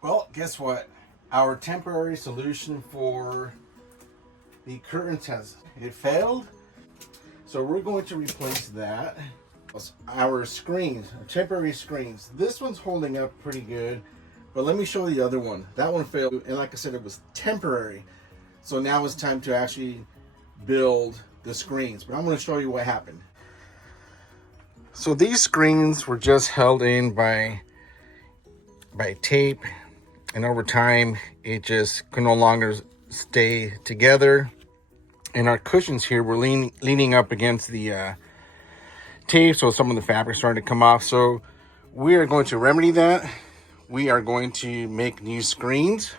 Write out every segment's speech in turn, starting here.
Well, guess what? Our temporary solution for the curtains it failed. So we're going to replace that. Our screens, our temporary screens. This one's holding up pretty good, but let me show the other one. That one failed, and like I said, it was temporary. So now it's time to actually build the screens. But I'm going to show you what happened. So these screens were just held in by tape, and over time it just could no longer stay together. And our cushions here were leaning up against the tape, so some of the fabric started to come off. So we are going to remedy that. We are going to make new screens.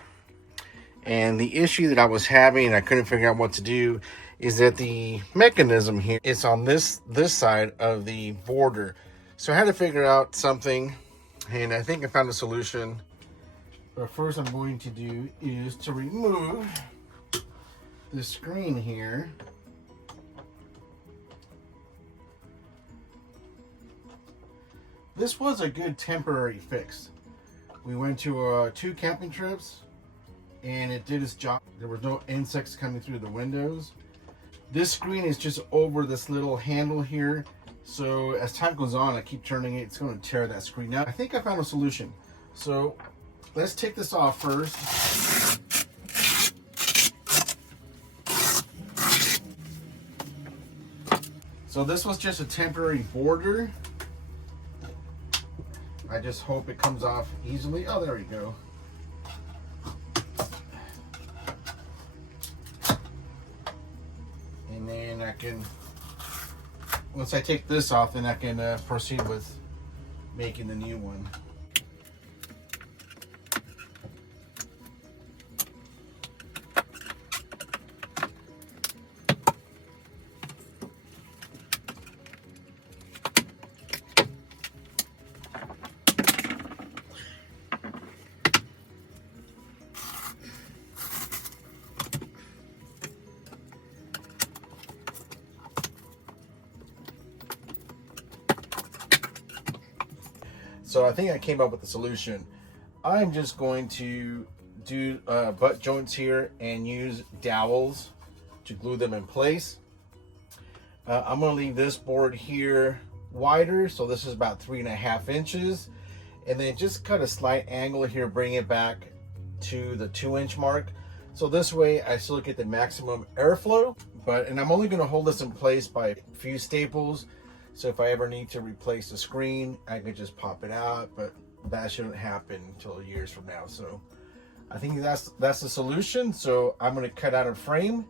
And the issue that I was having, and I couldn't figure out what to do, is that the mechanism here is on this side of the border. So I had to figure out something, and I think I found a solution. But first I'm going to do is to remove the screen here. This was a good temporary fix. We went to 2 camping trips and it did its job. There was no insects coming through the windows. This screen is just over this little handle here. So as time goes on, I keep turning it, it's going to tear that screen out. I think I found a solution. So let's take this off first. So this was just a temporary border. I just hope it comes off easily. Oh, there we go. And then I can, once I take this off, then I can proceed with making the new one. So I think I came up with a solution. I'm just going to do butt joints here and use dowels to glue them in place. I'm going to leave this board here wider, so this is about 3.5 inches, and then just cut a slight angle here, bring it back to the 2-inch mark. So this way I still get the maximum airflow, and I'm only going to hold this in place by a few staples. So if I ever need to replace the screen, I could just pop it out, but that shouldn't happen until years from now. So I think that's the solution. So I'm going to cut out a frame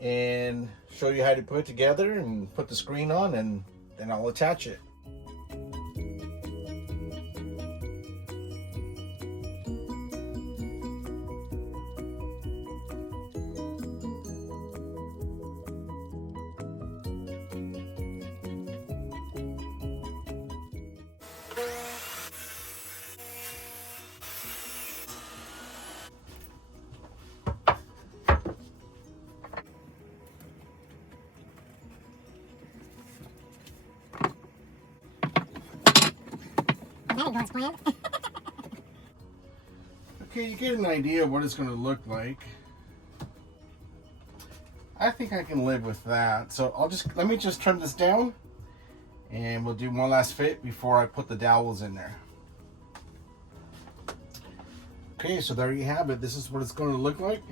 and show you how to put it together and put the screen on, and then I'll attach it. Okay, you get an idea of what it's going to look like. I think I can live with that. So let me just turn this down, and we'll do one last fit before I put the dowels in there. Okay, so there you have it. This is what it's going to look like.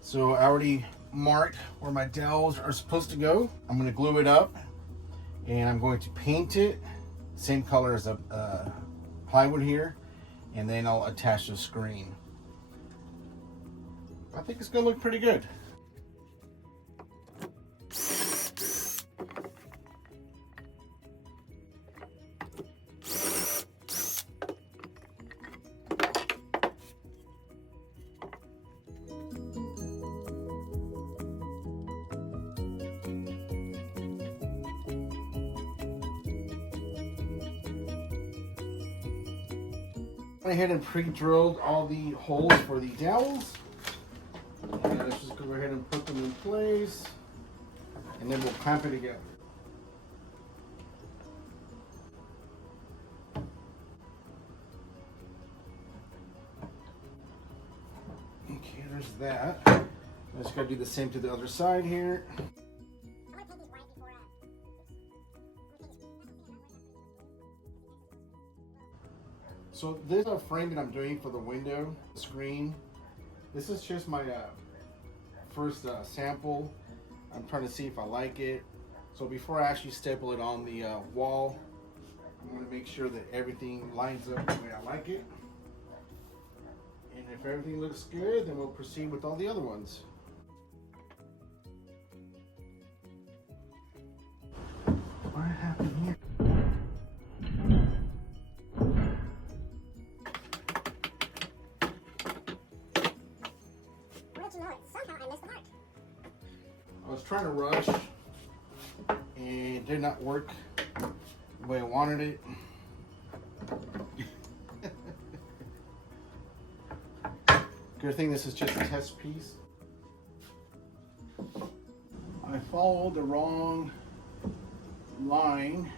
So I already marked where my dowels are supposed to go. I'm going to glue it up, and I'm going to paint it same color as the plywood here, and then I'll attach the screen. I think it's going to look pretty good. Went ahead and pre-drilled all the holes for the dowels. And let's just go ahead and put them in place, and then we'll clamp it together. there's that. I just gotta do the same to the other side here. So this is a frame that I'm doing for the window screen. This is just my first sample. I'm trying to see if I like it. So before I actually staple it on the wall, I'm going to make sure that everything lines up the way I like it. And if everything looks good, then we'll proceed with all the other ones. What happened here? I was trying to rush and it did not work the way I wanted it. Good thing this is just a test piece. I followed the wrong line.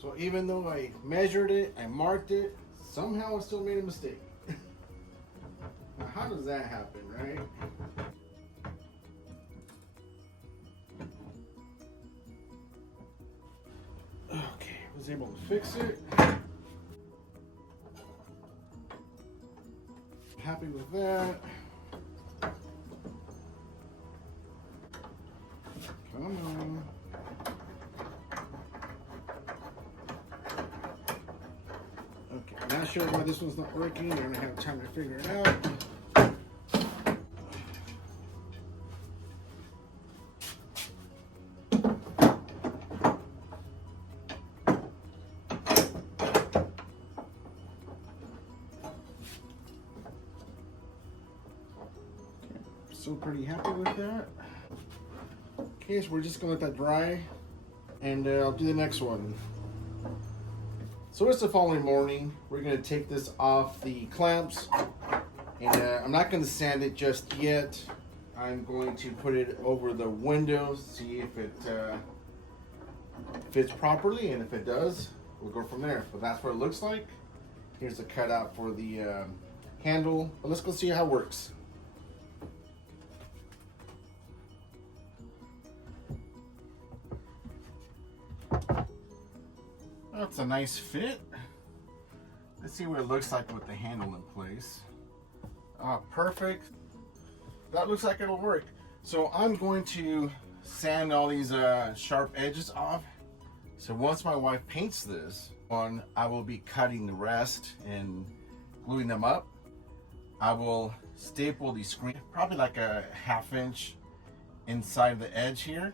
So even though I measured it, I marked it, somehow I still made a mistake. Now how does that happen, right? Okay, was able to fix it. Happy with that. Come on. Okay, not sure why this one's not working. You're gonna have time to figure it out. Still pretty happy with that. Okay, so we're just gonna let that dry, and I'll do the next one. So it's the following morning. We're gonna take this off the clamps, and I'm not gonna sand it just yet. I'm going to put it over the window, see if it fits properly, and if it does, we'll go from there. But that's what it looks like. Here's the cutout for the handle, but let's go see how it works. That's a nice fit. Let's see what it looks like with the handle in place. Perfect. That looks like it'll work. So I'm going to sand all these sharp edges off. So once my wife paints this on, I will be cutting the rest and gluing them up. I will staple the screen probably like a 1/2 inch inside the edge here.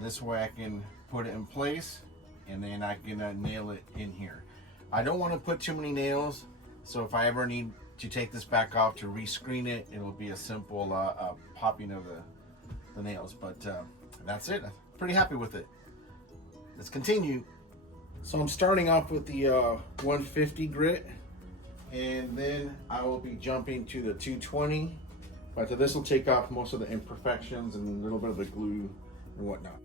This way I can put it in place, and then I can nail it in here. I don't want to put too many nails, so if I ever need to take this back off to rescreen it, it'll be a simple popping of the nails. But that's it. I'm pretty happy with it. Let's continue. So I'm starting off with the 150 grit, and then I will be jumping to the 220. But this will take off most of the imperfections and a little bit of the glue and whatnot.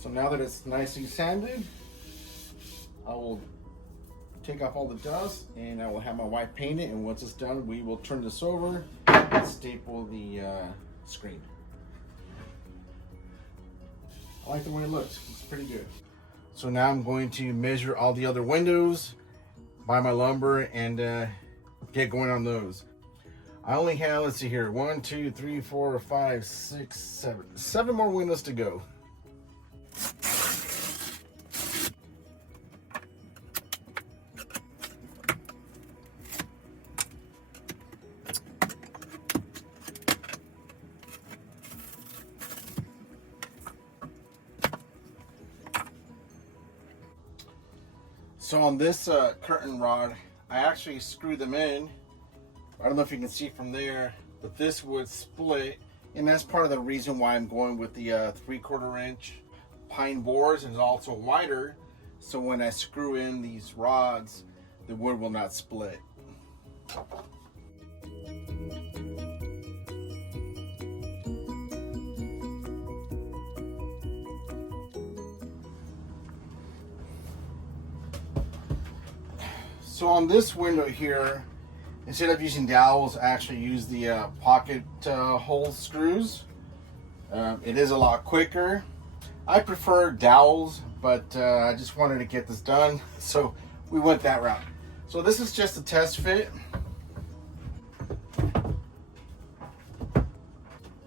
So now that it's nicely sanded, I will take off all the dust and I will have my wife paint it, and once it's done, we will turn this over and staple the screen. I like the way it looks. It's pretty good. So now I'm going to measure all the other windows, buy my lumber, and get going on those. I only have, let's see here, 1, 2, 3, 4, 5, 6, 7. 7 more windows to go. So on this curtain rod, I actually screwed them in. I don't know if you can see from there, but this would split And that's part of the reason why I'm going with the 3/4 inch pine boards, and it's also wider, so when I screw in these rods, the wood will not split. So on this window here, instead of using dowels, I actually use the pocket hole screws. It is a lot quicker. I prefer dowels, but I just wanted to get this done, so we went that route. So this is just a test fit.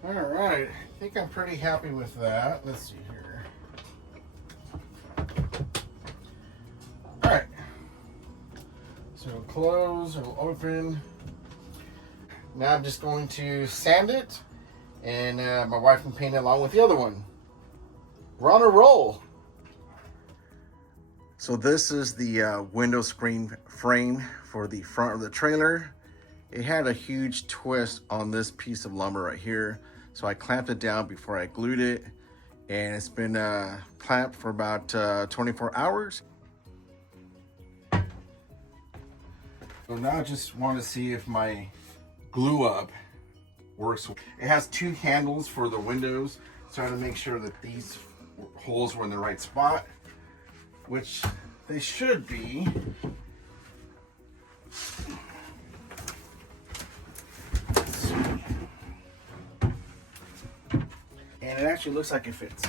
All right, I think I'm pretty happy with that. Let's see here. All right. So it'll close, it'll open. Now I'm just going to sand it, and my wife can paint it along with the other one. We're on a roll. So this is the window screen frame for the front of the trailer. It had a huge twist on this piece of lumber right here, so I clamped it down before I glued it, and it's been clamped for about 24 hours. So now I just want to see if my glue up works. It has two handles for the windows, so I had to make sure that these holes were in the right spot, which they should be. And it actually looks like it fits.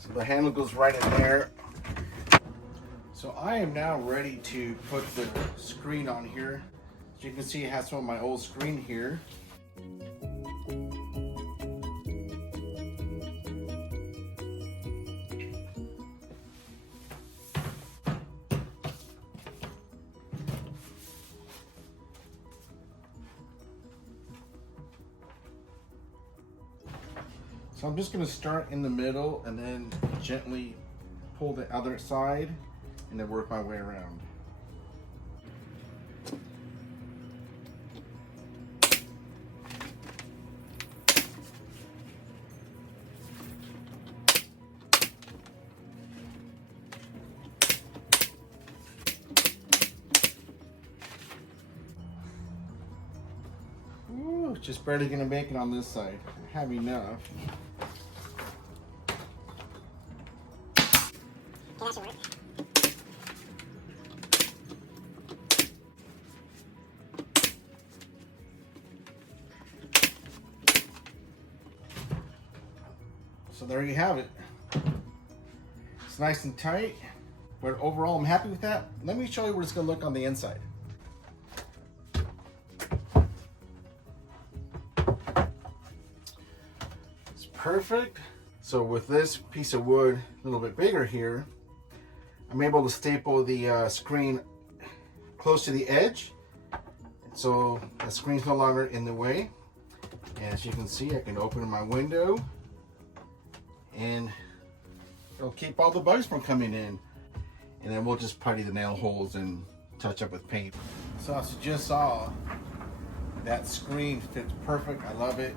So the handle goes right in there. So I am now ready to put the screen on here. As you can see, it has some of my old screen here. So I'm just going to start in the middle and then gently pull the other side and then work my way around. Ooh, just barely gonna make it on this side. I have enough. That should work. So there you have it. It's nice and tight, but overall I'm happy with that. Let me show you what it's gonna look on the inside. It's perfect. So with this piece of wood a little bit bigger here, I'm able to staple the screen close to the edge, so the screen's no longer in the way. And as you can see, I can open my window and it'll keep all the bugs from coming in. And then we'll just putty the nail holes and touch up with paint. So as you just saw, that screen fits perfect. I love it.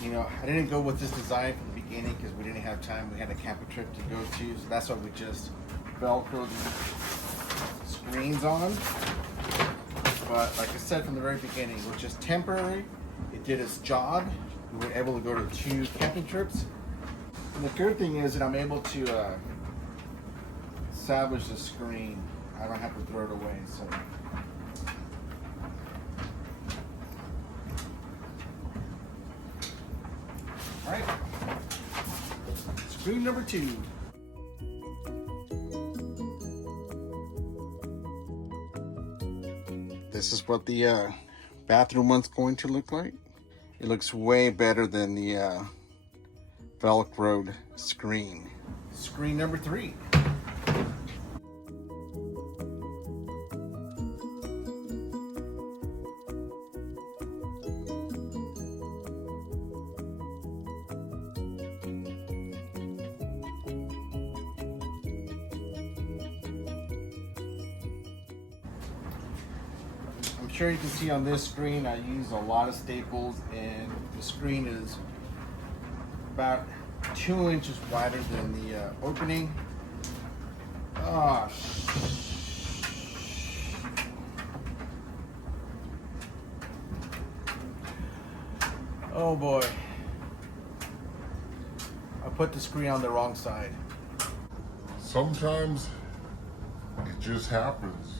You know, I didn't go with this design from the beginning because we didn't have time. We had a camping trip to go to, so that's why we just velcroed the screens on. But like I said from the very beginning, it was just temporary. It did its job. We were able to go to 2 camping trips. And the good thing is that I'm able to salvage the screen. I don't have to throw it away. So. All right, screen number 2. This is what the bathroom one's going to look like. It looks way better than the velcroed screen. Screen number 3. sure you can see on this screen, I use a lot of staples, and the screen is about 2 inches wider than the opening. Oh boy. I put the screen on the wrong side. Sometimes it just happens.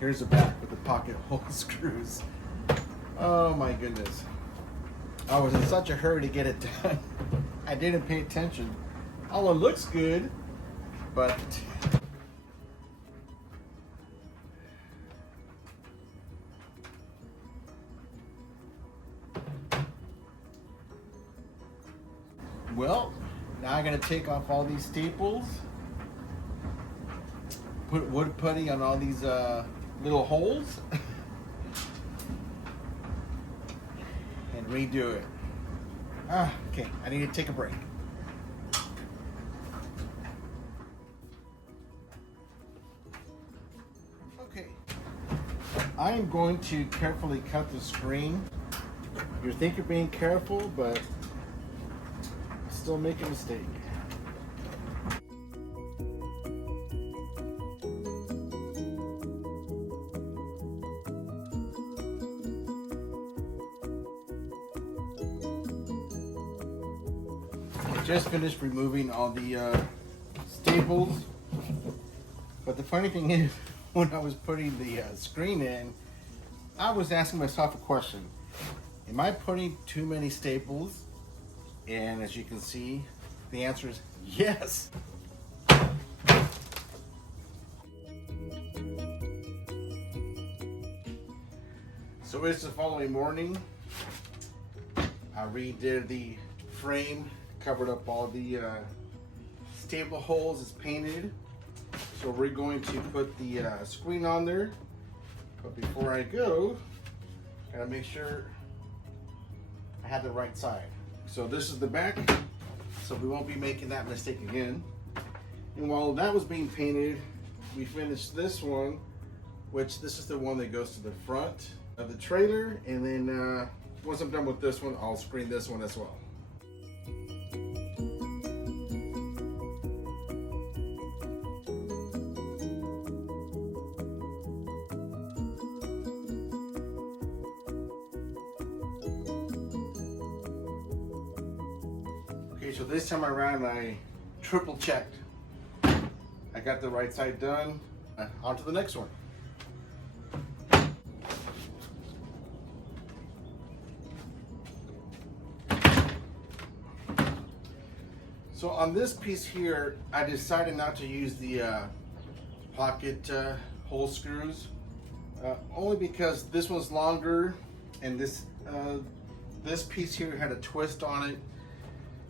Here's the back with the pocket hole screws. Oh my goodness. I was in such a hurry to get it done. I didn't pay attention. Oh, it looks good, but well, now I'm gonna take off all these staples, put wood putty on all these little holes, and redo it. Okay, I need to take a break. Okay, I am going to carefully cut the screen. You think you're being careful, but still make a mistake. I just finished removing all the staples, but the funny thing is, when I was putting the screen in, I was asking myself a question: am I putting too many staples? And as you can see, the answer is yes. So it's the following morning. I redid the frame, covered up all the staple holes, it's painted. So we're going to put the screen on there. But before I go, gotta make sure I have the right side. So this is the back, so we won't be making that mistake again. And while that was being painted, we finished this one, which this is the one that goes to the front of the trailer. And then once I'm done with this one, I'll screen this one as well. Okay, so this time around I triple checked. I got the right side done. On to the next one. So on this piece here, I decided not to use the pocket hole screws, only because this one's longer, and this piece here had a twist on it.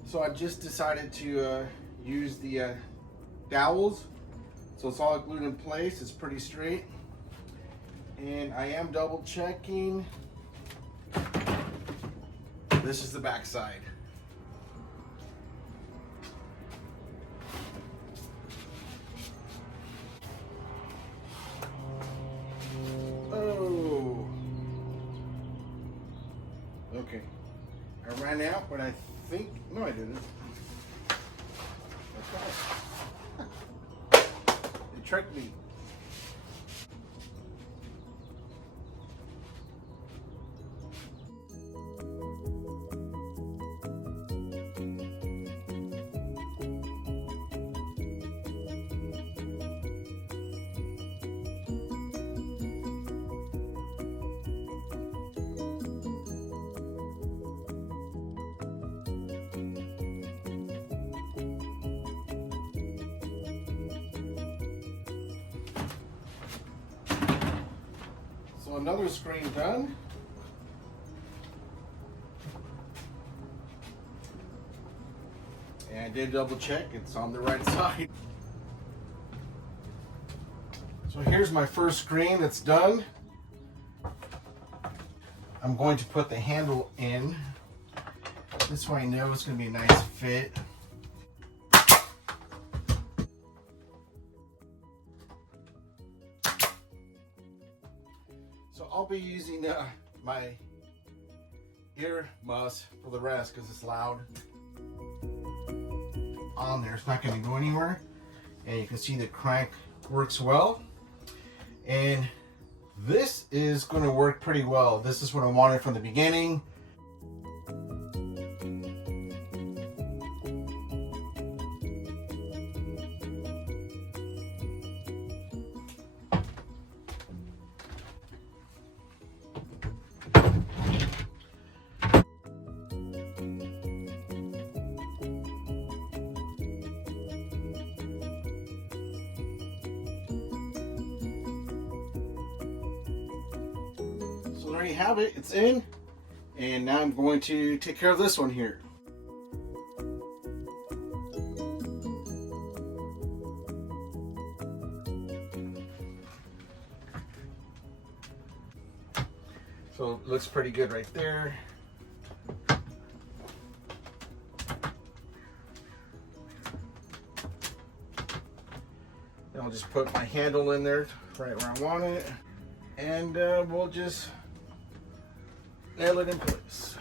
So I just decided to use the dowels. So it's all glued in place, it's pretty straight. And I am double checking. This is the back side. Oh. Okay. I ran out, but I think, no I didn't. That's right. It tricked me. So another screen done. And I did double check, it's on the right side. So here's my first screen that's done. I'm going to put the handle in. This way I know it's going to be a nice fit. So I'll be using my ear muffs for the rest because it's loud. On there, it's not going to go anywhere. And you can see the crank works well. And this is going to work pretty well. This is what I wanted from the beginning. So there you have it, it's in. And now I'm going to take care of this one here. So it looks pretty good right there. Then I'll just put my handle in there right where I want it. And we'll just nail it in place.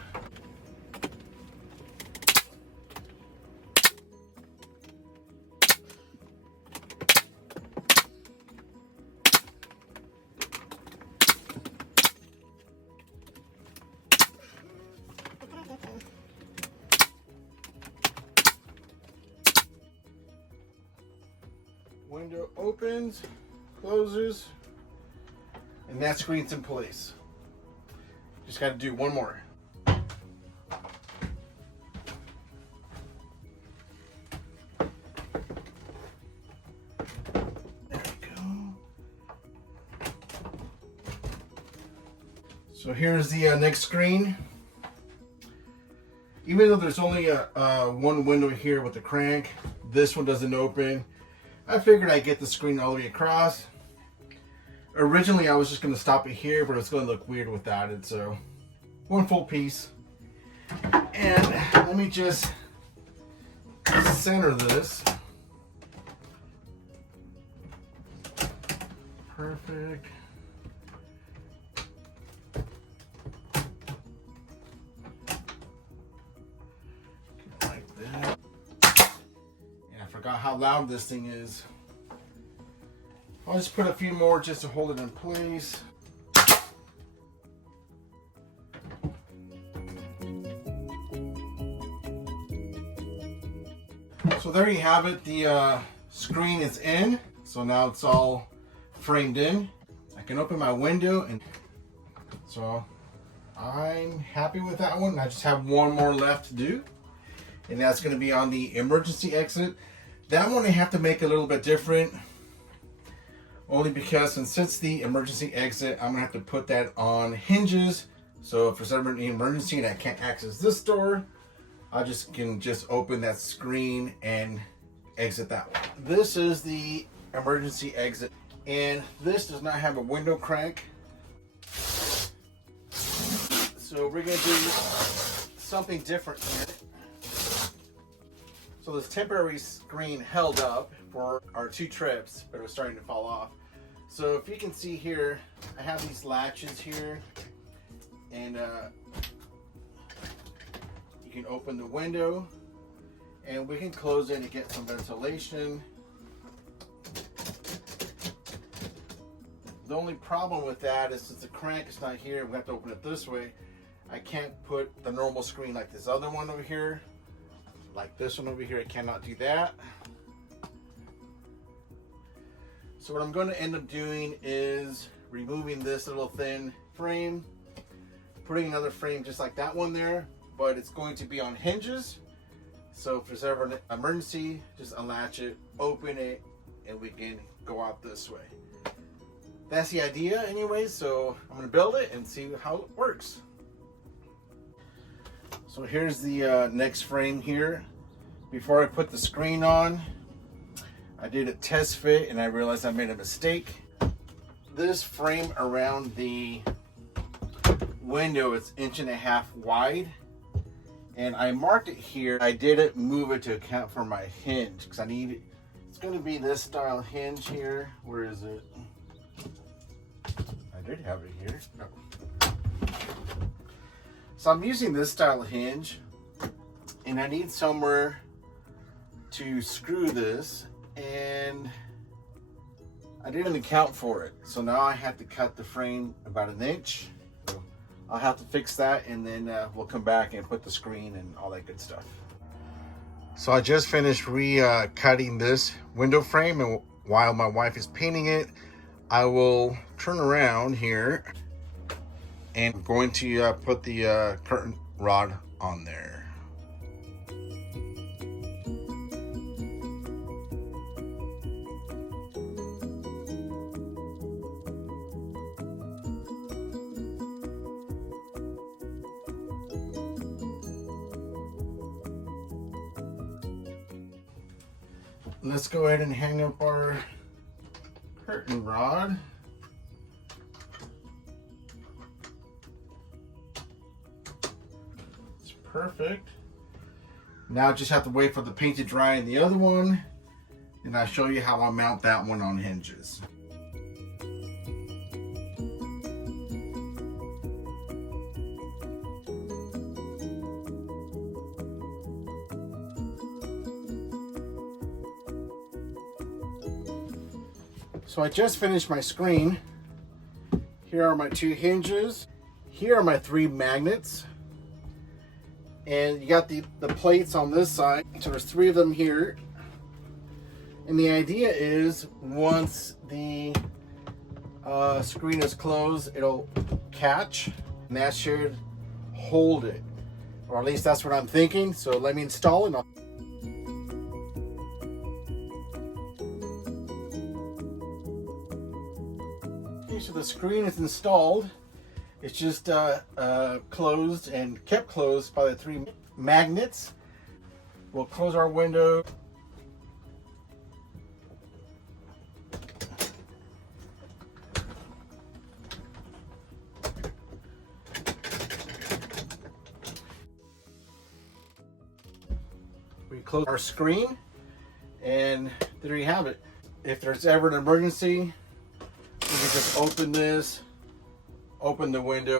Window opens, closes, and that screen's in place. Just got to do one more. There we go. So here's the next screen. Even though there's only one window here with the crank, this one doesn't open. I figured I'd get the screen all the way across. Originally I was just going to stop it here, but it's going to look weird without it, so one full piece. And let me just center this. Perfect. Like that. And I forgot how loud this thing is. I'll just put a few more just to hold it in place. So there you have it. The screen is in. So now it's all framed in. I can open my window, and so I'm happy with that one. I just have one more left to do, and that's going to be on the emergency exit. That one I have to make a little bit different. Only because since it's the emergency exit, I'm gonna have to put that on hinges. So if there's ever an emergency and I can't access this door, I can just open that screen and exit that one. This is the emergency exit, and this does not have a window crank. So we're gonna do something different here. So this temporary screen held up for our 2 trips, but it was starting to fall off. So if you can see here, I have these latches here, and you can open the window, and we can close it to get some ventilation. The only problem with that is since the crank is not here, we have to open it this way. I can't put the normal screen like this other one over here. Like this one over here, I cannot do that. So what I'm going to end up doing is removing this little thin frame, putting another frame just like that one there, but it's going to be on hinges. So if there's ever an emergency, just unlatch it, open it, and we can go out this way. That's the idea anyway, so I'm going to build it and see how it works. So here's the next frame here. Before I put the screen on, I did a test fit and I realized I made a mistake. This frame around the window is 1.5 inches wide, and I marked it here. I didn't move it to account for my hinge because I need it. It's going to be this style hinge here. Where is it? I did have it here. No. So I'm using this style of hinge, and I need somewhere to screw this, and I didn't account for it. So now I have to cut the frame about 1 inch. So I'll have to fix that, and then we'll come back and put the screen and all that good stuff. So I just finished cutting this window frame, and while my wife is painting it, I will turn around here and I'm going to put the curtain rod on there. Let's go ahead and hang up our curtain rod. It's perfect. Now I just have to wait for the paint to dry in the other one, and I'll show you how I mount that one on hinges. So I just finished my screen. Here are my 2 hinges. Here are my 3 magnets. And you got the plates on this side. So there's 3 of them here. And the idea is once the screen is closed, it'll catch, and that should hold it. Or at least that's what I'm thinking. So let me install it. So the screen is installed. It's just closed and kept closed by the 3 magnets. We'll close our window. We close our screen, and there you have it. If there's ever an emergency, you can just open this, open the window.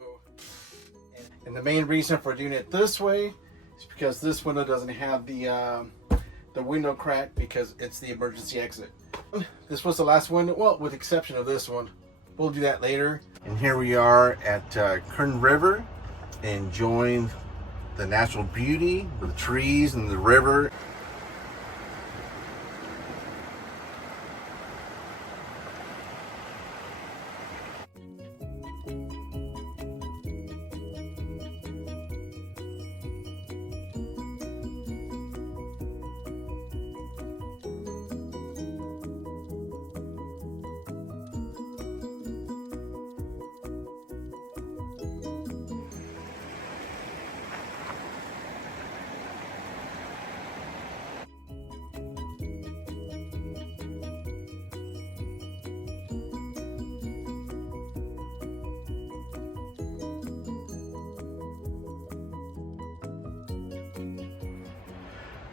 And the main reason for doing it this way is because this window doesn't have the window crack, because it's the emergency exit. This was the last window, well, with the exception of this one. We'll do that later. And here we are at Kern River, enjoying the natural beauty of the trees and the river.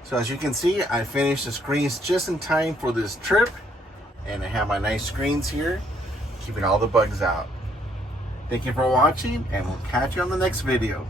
So as you can see, I finished the screens just in time for this trip, and I have my nice screens here, keeping all the bugs out. Thank you for watching, and we'll catch you on the next video.